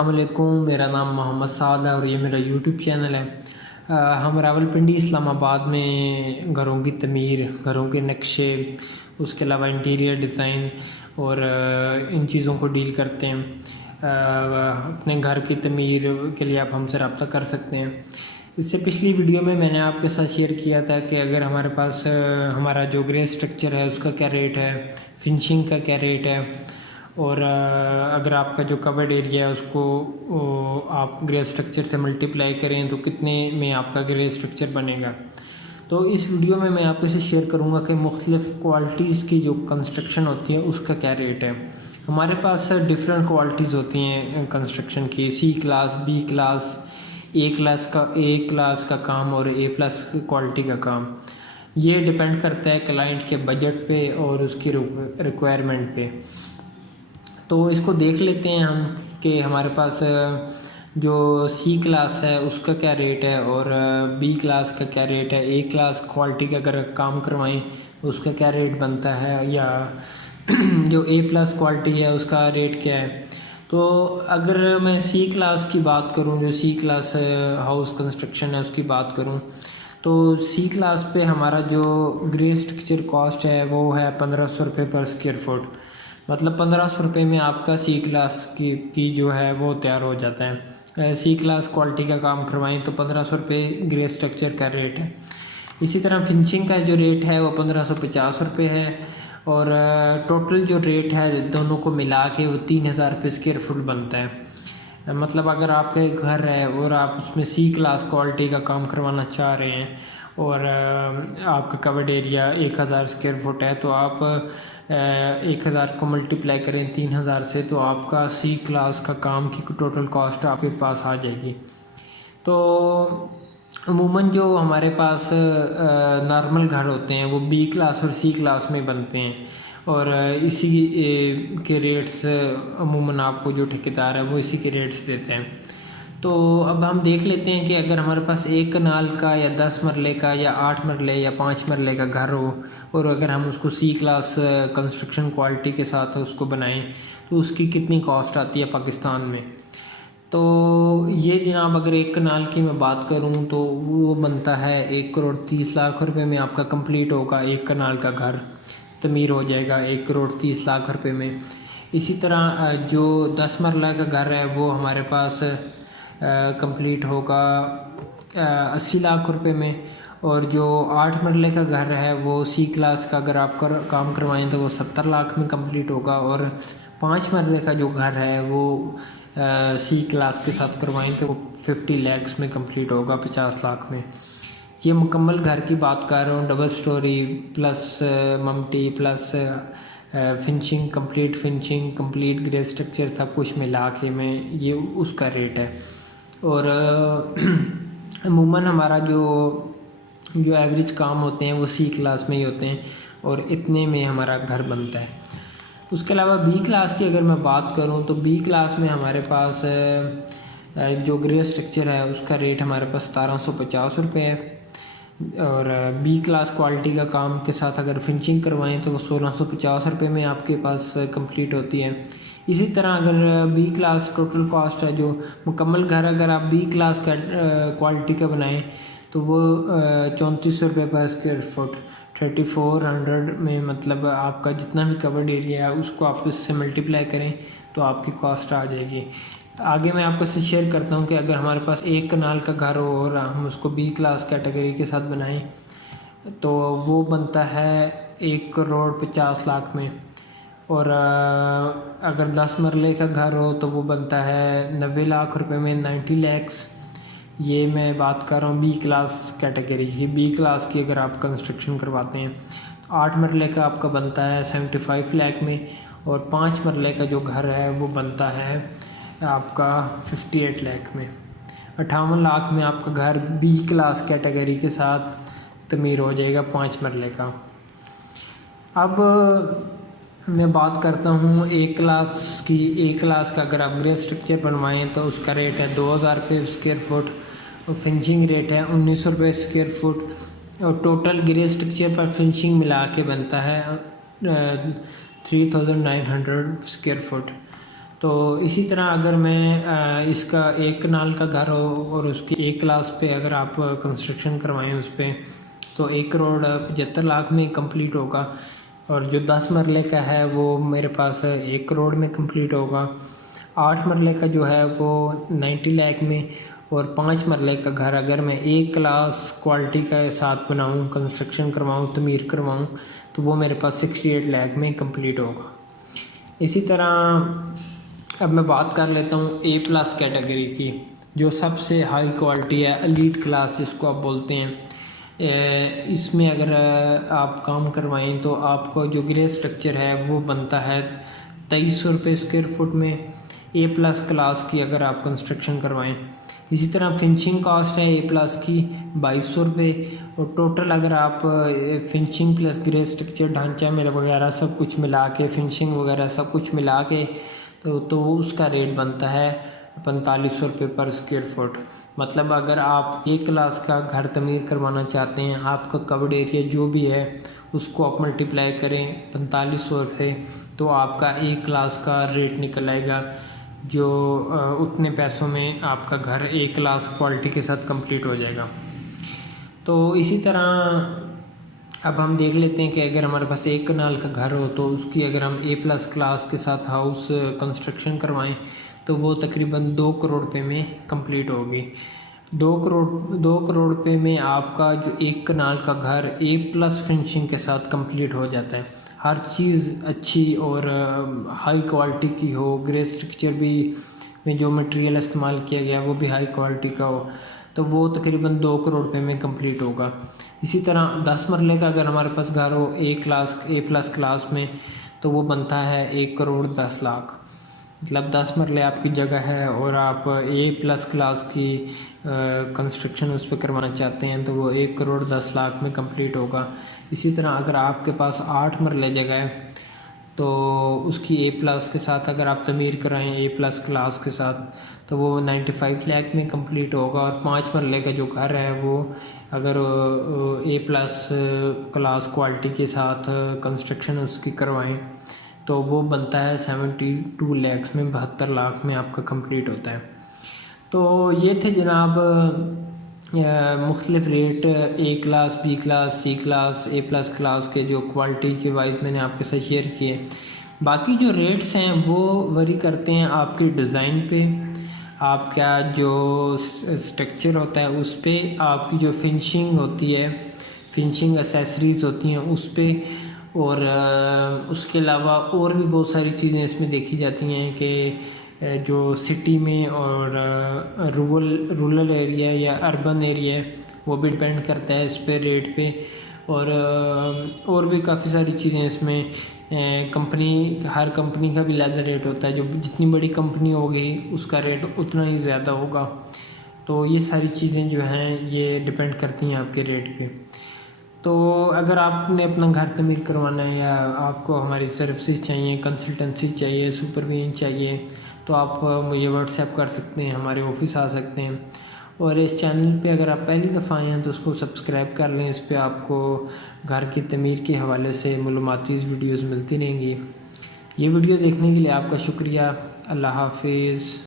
السلام علیکم، میرا نام محمد سعد ہے اور یہ میرا یوٹیوب چینل ہے۔ ہم راولپنڈی اسلام آباد میں گھروں کی تعمیر، گھروں کے نقشے، اس کے علاوہ انٹیریئر ڈیزائن اور ان چیزوں کو ڈیل کرتے ہیں۔ اپنے گھر کی تعمیر کے لیے آپ ہم سے رابطہ کر سکتے ہیں۔ اس سے پچھلی ویڈیو میں نے آپ کے ساتھ شیئر کیا تھا کہ اگر ہمارے پاس ہمارا جو گرے اسٹرکچر ہے اس کا کیا ریٹ ہے، فنشنگ کا کیا ریٹ ہے، اور اگر آپ کا جو کورڈ ایریا ہے اس کو آپ گرے اسٹرکچر سے ملٹیپلائی کریں تو کتنے میں آپ کا گرے اسٹرکچر بنے گا۔ تو اس ویڈیو میں آپ کے سے شیئر کروں گا کہ مختلف کوالٹیز کی جو کنسٹرکشن ہوتی ہے اس کا کیا ریٹ ہے۔ ہمارے پاس ڈفرینٹ کوالٹیز ہوتی ہیں کنسٹرکشن کی، C class, B class, A class کا کام اور اے پلس کوالٹی کا کام۔ یہ ڈیپینڈ کرتا ہے کلائنٹ کے بجٹ پہ اور اس کی ریکوائرمنٹ پہ۔ تو اس کو دیکھ لیتے ہیں ہم کہ ہمارے پاس جو سی کلاس ہے اس کا کیا ریٹ ہے اور بی کلاس کا کیا ریٹ ہے، اے کلاس کوالٹی کا اگر کام کروائیں اس کا کیا ریٹ بنتا ہے، یا جو اے پلس کوالٹی ہے اس کا ریٹ کیا ہے۔ تو اگر میں سی کلاس کی بات کروں، جو سی کلاس ہاؤس کنسٹرکشن ہے اس کی بات کروں، تو سی کلاس پہ ہمارا جو گرے اسٹرکچر کاسٹ ہے وہ ہے 1500 روپے پر اسکوائر فٹ۔ مطلب 1500 روپے میں آپ کا سی کلاس کی جو ہے وہ تیار ہو جاتا ہے۔ سی کلاس کوالٹی کا کام کروائیں تو 1500 روپے گرے اسٹرکچر کا ریٹ ہے۔ اسی طرح فنشنگ کا جو ریٹ ہے وہ 1550 روپے ہے، اور ٹوٹل جو ریٹ ہے دونوں کو ملا کے وہ 3000 روپے اسکوائر فٹ بنتا ہے۔ مطلب اگر آپ کا ایک گھر ہے اور آپ اس میں سی کلاس کوالٹی کا کام کروانا چاہ رہے ہیں اور آپ کا کورڈ ایریا 1000 اسکوائر فٹ ہے، تو آپ 1000 کو ملٹیپلائی کریں 3000 سے تو آپ کا سی کلاس کا کام کی ٹوٹل کاسٹ آپ کے پاس آ جائے گی۔ تو عموماً جو ہمارے پاس نارمل گھر ہوتے ہیں وہ بی کلاس اور سی کلاس میں بنتے ہیں، اور اسی کے ریٹس عموماً آپ کو جو ٹھیکیدار ہے وہ اسی کے ریٹس دیتے ہیں۔ تو اب ہم دیکھ لیتے ہیں کہ اگر ہمارے پاس 1 کنال کا یا 10 مرلے کا یا 8 مرلے یا 5 مرلے کا گھر ہو، اور اگر ہم اس کو سی کلاس کنسٹرکشن کوالٹی کے ساتھ اس کو بنائیں تو اس کی کتنی کاسٹ آتی ہے پاکستان میں۔ تو یہ جناب اگر 1 کنال کی میں بات کروں تو وہ بنتا ہے 1,30,00,000 روپے میں آپ کا کمپلیٹ ہوگا، 1 کنال کا گھر تعمیر ہو جائے گا 1,30,00,000 روپے میں۔ اسی طرح جو 10 مرلہ کا گھر ہے وہ ہمارے پاس کمپلیٹ ہوگا 80,00,000 روپے میں، اور جو 8 مرلے کا گھر ہے وہ سی کلاس کا اگر آپ کام کروائیں تو وہ 70,00,000 میں کمپلیٹ ہوگا، اور 5 مرلے کا جو گھر ہے وہ سی کلاس کے ساتھ کروائیں تو وہ 50,00,000 میں کمپلیٹ ہوگا، 50,00,000 میں۔ یہ مکمل گھر کی بات کر رہا ہوں، ڈبل سٹوری پلس ممٹی plus finishing, complete grey structure سب کچھ ملا کے میں یہ اس کا ریٹ ہے۔ اور عموماً ہمارا جو ایوریج کام ہوتے ہیں وہ سی کلاس میں ہی ہوتے ہیں، اور اتنے میں ہمارا گھر بنتا ہے۔ اس کے علاوہ بی کلاس کی اگر میں بات کروں تو بی کلاس میں ہمارے پاس جو گرے اسٹرکچر ہے اس کا ریٹ ہمارے پاس 1750 روپے ہے، اور بی کلاس کوالٹی کا کام کے ساتھ اگر فنشنگ کروائیں تو وہ 1650 روپے میں آپ کے پاس کمپلیٹ ہوتی ہے۔ اسی طرح اگر بی کلاس ٹوٹل کاسٹ ہے جو مکمل گھر اگر آپ بی کلاس کا کوالٹی کا بنائیں تو وہ 3400 روپے پر اسکوائر فٹ، 3400 میں، مطلب آپ کا جتنا بھی کورڈ ایریا ہے اس کو آپ اس سے ملٹیپلائی کریں تو آپ کی کاسٹ آ جائے گی۔ آگے میں آپ کو سے شیئر کرتا ہوں کہ اگر ہمارے پاس 1 کنال کا گھر ہو اور ہم اس کو بی کلاس کیٹیگری کے ساتھ بنائیں تو وہ بنتا ہے 1,50,00,000 میں، اور اگر 10 مرلے کا گھر ہو تو وہ بنتا ہے 90,00,000 روپے میں، 90,00,000۔ یہ میں بات کر رہا ہوں بی کلاس کیٹیگری کی۔ بی کلاس کی اگر آپ کنسٹرکشن کرواتے ہیں تو 8 مرلے کا آپ کا بنتا ہے 75,00,000 میں، اور 5 مرلے کا جو گھر ہے وہ بنتا ہے آپ کا 58,00,000 میں۔ 58,00,000 میں آپ کا گھر بی کلاس کیٹیگری کے ساتھ تعمیر ہو جائے گا 5 مرلے کا۔ اب میں بات کرتا ہوں اے کلاس کی۔ اے کلاس کا اگر آپ گرے اسٹرکچر بنوائیں تو اس کا ریٹ ہے 2,000 روپے اسکوائر فٹ، اور فنشنگ ریٹ ہے 1,900 روپے اسکوائر فٹ، اور ٹوٹل گرے اسٹرکچر پر فنشنگ ملا کے بنتا ہے 3,900 اسکوائر فٹ۔ تو اسی طرح اگر میں اس کا 1 کنال کا گھر ہو اور اس کی 1 کلاس پہ اگر آپ کنسٹرکشن کروائیں اس پہ تو 1,75,00,000 میں کمپلیٹ ہوگا، اور جو 10 مرلے کا ہے وہ میرے پاس 1 کروڑ میں کمپلیٹ ہوگا۔ 8 مرلے کا جو ہے وہ 90 لاکھ میں، اور 5 مرلے کا گھر اگر میں 1 کلاس کوالٹی کے ساتھ بناؤں، کنسٹرکشن کرواؤں، تعمیر کرواؤں، تو وہ میرے پاس 68 لاکھ میں کمپلیٹ ہوگا۔ اسی طرح اب میں بات کر لیتا ہوں A+ کیٹیگری کی، جو سب سے ہائی کوالٹی ہے، ایلیٹ کلاس جس کو آپ بولتے ہیں۔ اس میں اگر آپ کام کروائیں تو آپ کو جو گرے سٹرکچر ہے وہ بنتا ہے 2300 روپے اسکوائر فٹ میں، A+ کلاس کی اگر آپ کنسٹرکشن کروائیں۔ اسی طرح فنشنگ کاسٹ ہے A+ کی 2200 روپے، اور ٹوٹل اگر آپ فنشنگ پلس گرے سٹرکچر، ڈھانچہ میرا وغیرہ سب کچھ ملا کے، فنشنگ وغیرہ سب کچھ ملا کے تو اس کا ریٹ بنتا ہے 4500 روپے پر اسکوائر فٹ۔ مطلب اگر آپ 1 کلاس کا گھر تعمیر کروانا چاہتے ہیں، آپ کا کورڈ ایریا جو بھی ہے اس کو آپ ملٹیپلائی کریں 4500 روپے، تو آپ کا 1 کلاس کا ریٹ نکل آئے گا، جو اتنے پیسوں میں آپ کا گھر 1 کلاس کوالٹی کے ساتھ کمپلیٹ ہو جائے گا۔ تو اسی طرح اب ہم دیکھ لیتے ہیں کہ اگر ہمارے پاس 1 کنال کا گھر ہو تو اس کی اگر ہم A+ کلاس کے ساتھ ہاؤس کنسٹرکشن کروائیں تو وہ تقریباً 2 کروڑ روپے میں کمپلیٹ ہوگی۔ 2 کروڑ روپے میں آپ کا جو 1 کنال کا گھر A+ فنشنگ کے ساتھ کمپلیٹ ہو جاتا ہے۔ ہر چیز اچھی اور ہائی کوالٹی کی ہو، گرے سٹرکچر بھی میں جو مٹیریل استعمال کیا گیا وہ بھی ہائی کوالٹی کا ہو، تو وہ تقریباً 2 کروڑ روپے میں کمپلیٹ ہوگا۔ اسی طرح 10 مرلے کا اگر ہمارے پاس گھر ہو A+ کلاس میں تو وہ بنتا ہے 1,10,00,000۔ مطلب 10 مرلے آپ کی جگہ ہے اور آپ A+ کلاس کی کنسٹرکشن اس پہ کروانا چاہتے ہیں تو وہ 1,10,00,000 میں کمپلیٹ ہوگا۔ اسی طرح اگر آپ کے پاس 8 مرلے جگہ ہے تو اس کی A+ کے ساتھ اگر آپ تعمیر کرائیں A+ کلاس کے ساتھ تو وہ 95 لاکھ میں کمپلیٹ ہوگا، اور 5 مرلے کا جو گھر ہے وہ اگر A+ کلاس کوالٹی کے ساتھ کنسٹرکشن اس کی کروائیں تو وہ بنتا ہے 72 لاکھ میں، 72 لاکھ میں آپ کا کمپلیٹ ہوتا ہے۔ تو یہ تھے جناب مختلف rate A class, B class, C class, A+ class کے جو کوالٹی کے وائز میں نے آپ کے ساتھ شیئر کیے۔ باقی جو ریٹس ہیں وہ ویری کرتے ہیں آپ کی ڈیزائن پہ، آپ کا جو سٹرکچر ہوتا ہے اس پہ، آپ کی جو فنشنگ ہوتی ہے، فنشنگ ایسیسریز ہوتی ہیں اس پہ، اور اس کے علاوہ اور بھی بہت ساری چیزیں اس میں دیکھی جاتی ہیں کہ جو سٹی میں اور رورل ایریا یا اربن ایریا ہے وہ بھی ڈپینڈ کرتا ہے اس پہ ریٹ پہ، اور بھی کافی ساری چیزیں اس میں، ہر کمپنی کا بھی علیحدہ ریٹ ہوتا ہے، جو جتنی بڑی کمپنی ہوگی اس کا ریٹ اتنا ہی زیادہ ہوگا۔ تو یہ ساری چیزیں جو ہیں یہ ڈپینڈ کرتی ہیں آپ کے ریٹ پہ۔ تو اگر آپ نے اپنا گھر تعمیر کروانا ہے یا آپ کو ہماری سروسز چاہیے، کنسلٹنسی چاہیے، سپرویژن چاہیے، تو آپ مجھے واٹس ایپ کر سکتے ہیں، ہمارے آفس آ سکتے ہیں، اور اس چینل پہ اگر آپ پہلی دفعہ آئے ہیں تو اس کو سبسکرائب کر لیں۔ اس پہ آپ کو گھر کی تعمیر کے حوالے سے معلوماتی ویڈیوز ملتی رہیں گی۔ یہ ویڈیو دیکھنے کے لیے آپ کا شکریہ۔ اللہ حافظ۔